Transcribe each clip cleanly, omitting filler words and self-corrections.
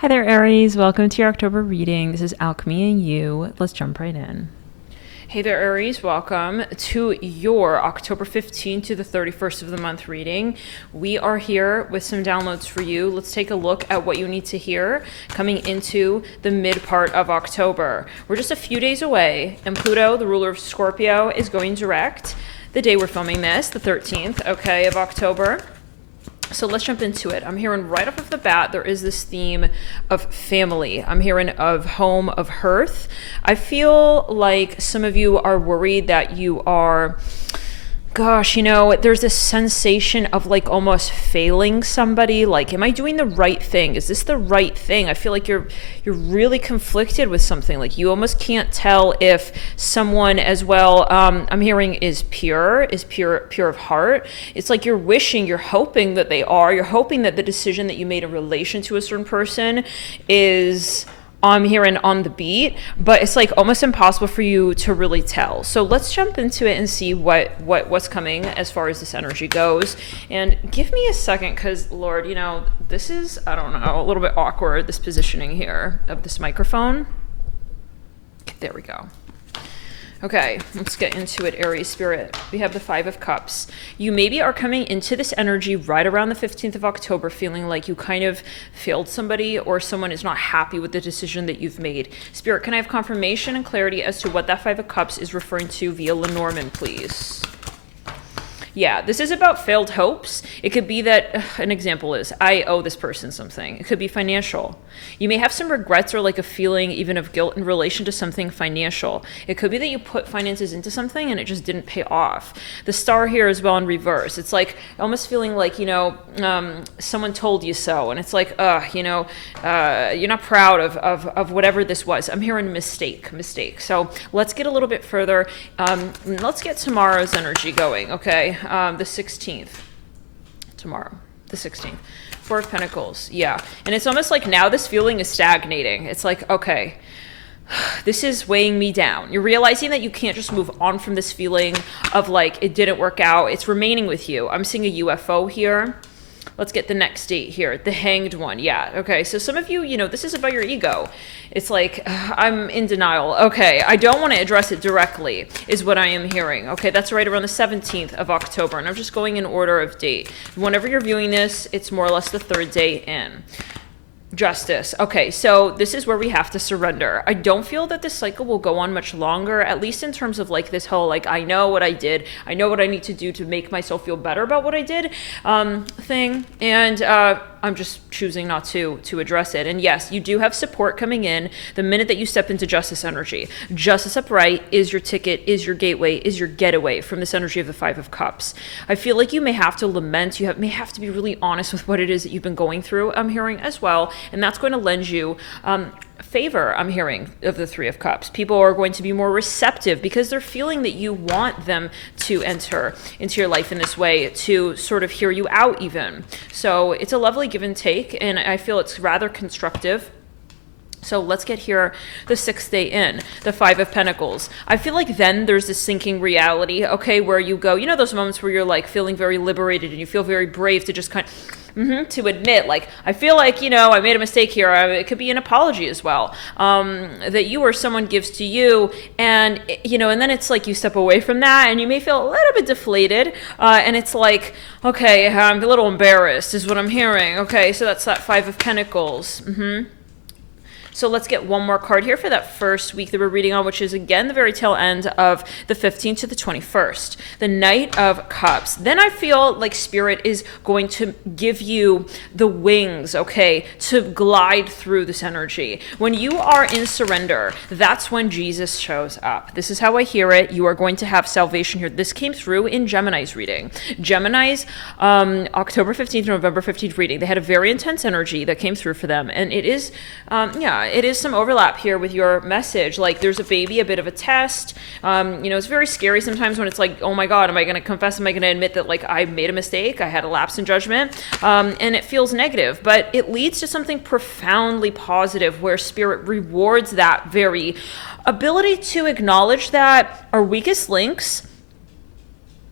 Hi there, Aries. Welcome to your October reading. This is Alchemy and you. Let's jump right in. Hey there, Aries. Welcome to your October 15th to the 31st of the month reading. We are here with some downloads for you. Let's take a look at what you need to hear coming into the mid part of October. We're just a few days away, and Pluto, the ruler of Scorpio, is going direct the day we're filming this, the 13th, of October. So let's jump into it. I'm hearing right off of the bat, there is this theme of family. I'm hearing of home, of hearth. I feel like some of you are worried that you are, there's this sensation of like almost failing somebody. Like, am I doing the right thing? Is this the right thing? I feel like you're really conflicted with something. Like you almost can't tell if someone as well, I'm hearing is pure of heart. It's like you're hoping that they are. You're hoping that the decision that you made in relation to a certain person is, I'm hearing on the beat, but it's like almost impossible for you to really tell. So let's jump into it and see what's coming as far as this energy goes. And give me a second, because Lord, this is, I don't know, a little bit awkward, this positioning here of this microphone. There we go. Okay, let's get into it, Aries spirit. We have the Five of Cups. You maybe are coming into this energy right around the 15th of October feeling like you kind of failed somebody or someone is not happy with the decision that you've made. Spirit, can I have confirmation and clarity as to what that Five of Cups is referring to via Lenormand, please? Yeah, this is about failed hopes. It could be that, an example is, I owe this person something. It could be financial. You may have some regrets or like a feeling even of guilt in relation to something financial. It could be that you put finances into something and it just didn't pay off. The star here is well in reverse. It's like almost feeling like, someone told you so. And it's like, you're not proud of whatever this was. I'm hearing mistake. So let's get a little bit further. Let's get tomorrow's energy going, okay? The 16th. Tomorrow, the 16th. Four of Pentacles, yeah. And it's almost like now this feeling is stagnating. It's like, okay, this is weighing me down. You're realizing that you can't just move on from this feeling of like, it didn't work out. It's remaining with you. I'm seeing a UFO here. Let's get the next date here. The Hanged one. Yeah. Okay. So some of you, this is about your ego. It's like, I'm in denial. Okay. I don't want to address it directly is what I am hearing. Okay. That's right around the 17th of October. And I'm just going in order of date. Whenever you're viewing this, it's more or less the third day in. Justice. Okay, so this is where we have to surrender. I don't feel that this cycle will go on much longer, at least in terms of like this whole, like, I know what I did, I know what I need to do to make myself feel better about what I did thing. And I'm just choosing not to address it. And yes, you do have support coming in the minute that you step into justice energy. Justice upright is your ticket, is your gateway, is your getaway from this energy of the Five of Cups. I feel like you may have to lament, may have to be really honest with what it is that you've been going through, I'm hearing as well. And that's going to lend you favor, I'm hearing, of the Three of Cups. People are going to be more receptive because they're feeling that you want them to enter into your life in this way, to sort of hear you out even. So it's a lovely give and take, and I feel it's rather constructive. So let's get here the 6th day in, the Five of Pentacles. I feel like then there's this sinking reality, okay, where you go, those moments where you're like feeling very liberated and you feel very brave to just kind of, to admit, like, I feel like, I made a mistake here. It could be an apology as well, that you or someone gives to you. And, and then it's like you step away from that and you may feel a little bit deflated. And it's like, okay, I'm a little embarrassed is what I'm hearing. Okay, so that's that Five of Pentacles. So let's get one more card here for that first week that we're reading on, which is again the very tail end of the 15th to the 21st, the Knight of Cups. Then I feel like Spirit is going to give you the wings, okay, to glide through this energy. When you are in surrender, that's when Jesus shows up. This is how I hear it. You are going to have salvation here. This came through in Gemini's reading. Gemini's October 15th, November 15th reading. They had a very intense energy that came through for them. And it is, it is some overlap here with your message. Like there's a baby, a bit of a test. It's very scary sometimes when it's like, oh my God, am I going to confess? Am I going to admit that like I made a mistake? I had a lapse in judgment. And it feels negative, but it leads to something profoundly positive where Spirit rewards that very ability to acknowledge that our weakest links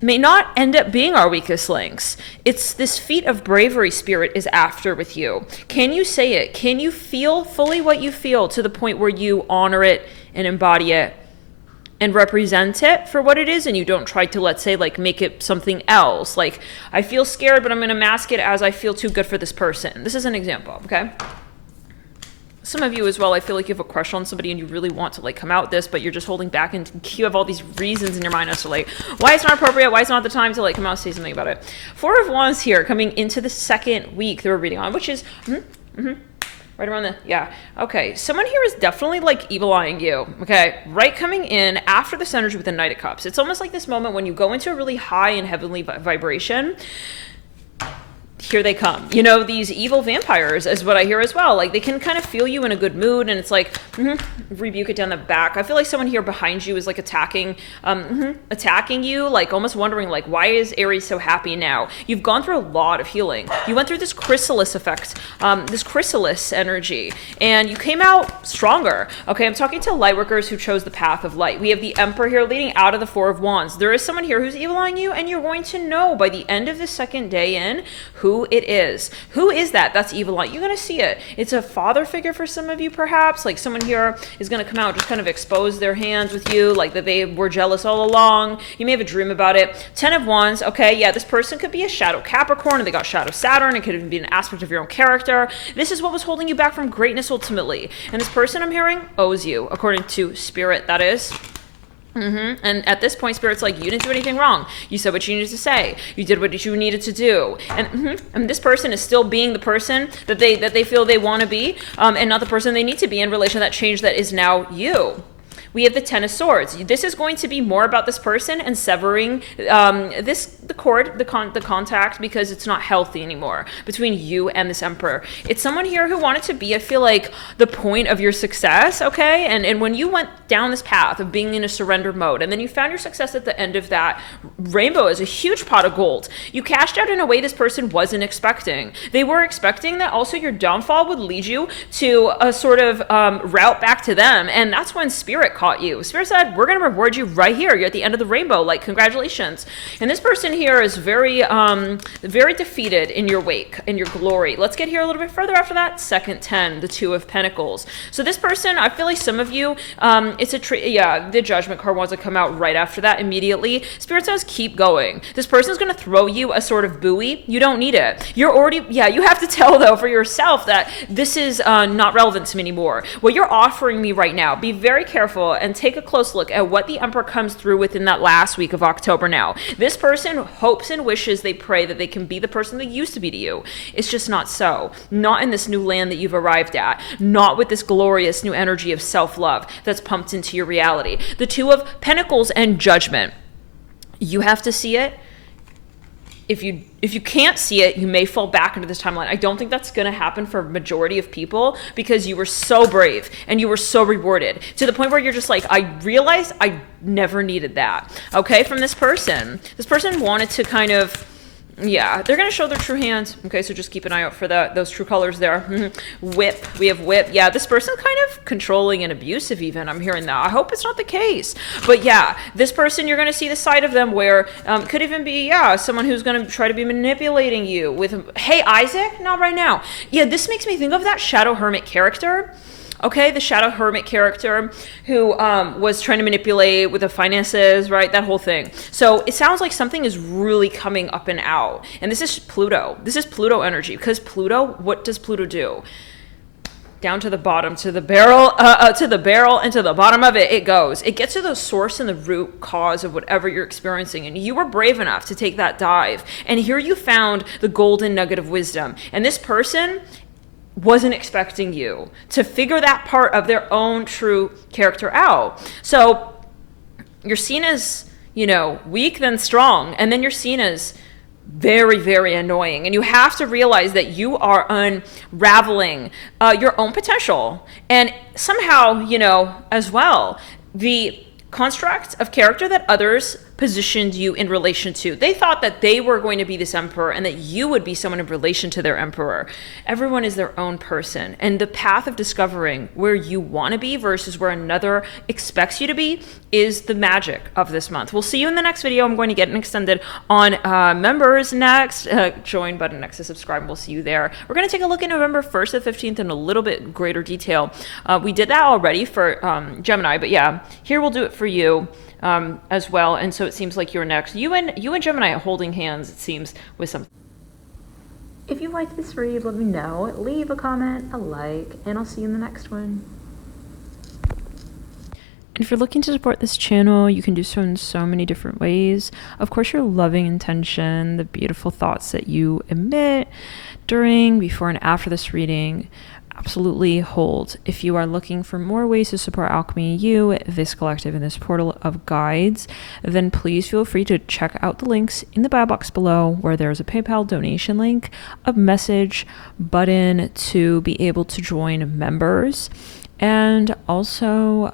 may not end up being our weakest links. It's this feat of bravery Spirit is after with you. Can you say it? Can you feel fully what you feel to the point where you honor it and embody it and represent it for what it is, and you don't try to, let's say, like, make it something else? Like, I feel scared, but I'm going to mask it as I feel too good for this person. This is an example, okay? Some of you as well, I feel like you have a crush on somebody and you really want to, like, come out this, but you're just holding back, and you have all these reasons in your mind as to, like, why it's not appropriate, why it's not the time to, like, come out and say something about it. Four of Wands here, coming into the second week that we're reading on, which is right around the, yeah. Okay, someone here is definitely, like, evil-eyeing you, okay? Right coming in after this energy with the Knight of Cups. It's almost like this moment when you go into a really high and heavenly vibration. Here they come. You know, these evil vampires is what I hear as well. Like, they can kind of feel you in a good mood, and it's like, rebuke it down the back. I feel like someone here behind you is, like, attacking you, like, almost wondering, like, why is Aries so happy now? You've gone through a lot of healing. You went through this chrysalis effect, this chrysalis energy, and you came out stronger. Okay, I'm talking to light workers who chose the path of light. We have the Emperor here leading out of the Four of Wands. There is someone here who's evil-eyeing you, and you're going to know by the end of the second day in who it is. Who is that? That's evil eye. You're going to see it. It's a father figure for some of you, perhaps. Like, someone here is going to come out, just kind of expose their hands with you, like that they were jealous all along. You may have a dream about it. 10 of Wands. Okay, yeah, this person could be a shadow Capricorn, and they got shadow Saturn. It could even be an aspect of your own character. This is what was holding you back from greatness ultimately. And this person I'm hearing owes you, according to Spirit, that is. And at this point, Spirit's like, you didn't do anything wrong. You said what you needed to say. You did what you needed to do. And this person is still being the person that they feel they want to be, and not the person they need to be in relation to that change that is now you. We have the Ten of Swords. This is going to be more about this person and severing the cord, the contact, because it's not healthy anymore between you and this Emperor. It's someone here who wanted to be, I feel like, the point of your success, okay? And when you went down this path of being in a surrender mode, and then you found your success at the end of that rainbow as a huge pot of gold, you cashed out in a way this person wasn't expecting. They were expecting that also your downfall would lead you to a sort of route back to them, and that's when Spirit caught you. Spirit said, we're going to reward you right here. You're at the end of the rainbow. Like, congratulations. And this person here is very defeated in your wake, in your glory. Let's get here a little bit further after that. Second 10, the Two of Pentacles. So this person, I feel like some of you, the Judgment card wants to come out right after that immediately. Spirit says, keep going. This person's going to throw you a sort of buoy. You don't need it. You're already, you have to tell, though, for yourself that this is not relevant to me anymore. What you're offering me right now, be very careful and take a close look at what the Emperor comes through within that last week of October now. This person hopes and wishes, they pray that they can be the person they used to be to you. It's just not so. Not in this new land that you've arrived at. Not with this glorious new energy of self-love that's pumped into your reality. The Two of Pentacles and Judgment. You have to see it. If you can't see it, you may fall back into this timeline. I don't think that's going to happen for a majority of people, because you were so brave and you were so rewarded to the point where you're just like, I realized I never needed that. Okay, from this person. This person wanted to kind of, they're going to show their true hands. Okay, so just keep an eye out for those true colors there. Whip. We have whip. Yeah, this person kind of controlling and abusive even. I'm hearing that. I hope it's not the case. But yeah, this person, you're going to see the side of them where could even be, someone who's going to try to be manipulating you with, hey, Isaac? Not right now. Yeah, this makes me think of that Shadow Hermit character. Okay, the Shadow Hermit character who was trying to manipulate with the finances, right? That whole thing. So it sounds like something is really coming up and out. And this is Pluto. This is Pluto energy, because Pluto, what does Pluto do? Down to the bottom, to the barrel, and to the bottom of it goes. It gets to the source and the root cause of whatever you're experiencing. And you were brave enough to take that dive. And here you found the golden nugget of wisdom. And this person wasn't expecting you to figure that part of their own true character out. So you're seen as, weak then strong, and then you're seen as very, very annoying. And you have to realize that you are unraveling your own potential. And somehow, as well, the construct of character that others positioned you in relation to. They thought that they were going to be this emperor and that you would be someone in relation to their emperor. Everyone is their own person. And the path of discovering where you want to be versus where another expects you to be is the magic of this month. We'll see you in the next video. I'm going to get an extended on members next. Join button next to subscribe. We'll see you there. We're going to take a look at November 1st to 15th in a little bit greater detail. We did that already for Gemini, but yeah, here we'll do it for you as well. And so it seems like you're next. You and Gemini are holding hands, it seems, with some. If you liked this read, let me know. Leave a comment, a like, and I'll see you in the next one. And if you're looking to support this channel, you can do so in so many different ways. Of course, your loving intention, the beautiful thoughts that you emit during, before, and after this reading absolutely hold. If you are looking for more ways to support Alchemy and You, this collective, and this portal of guides, then please feel free to check out the links in the bio box below, where there's a PayPal donation link, a message button to be able to join members, and also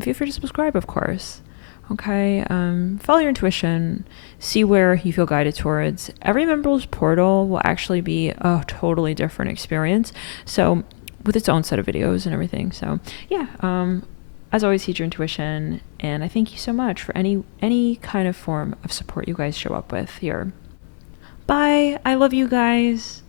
feel free to subscribe, of course. Okay, follow your intuition, see where you feel guided towards. Every member's portal will actually be a totally different experience, so with its own set of videos and everything. So yeah, as always, heed your intuition, and I thank you so much for any kind of form of support you guys show up with here. Bye. I love you guys.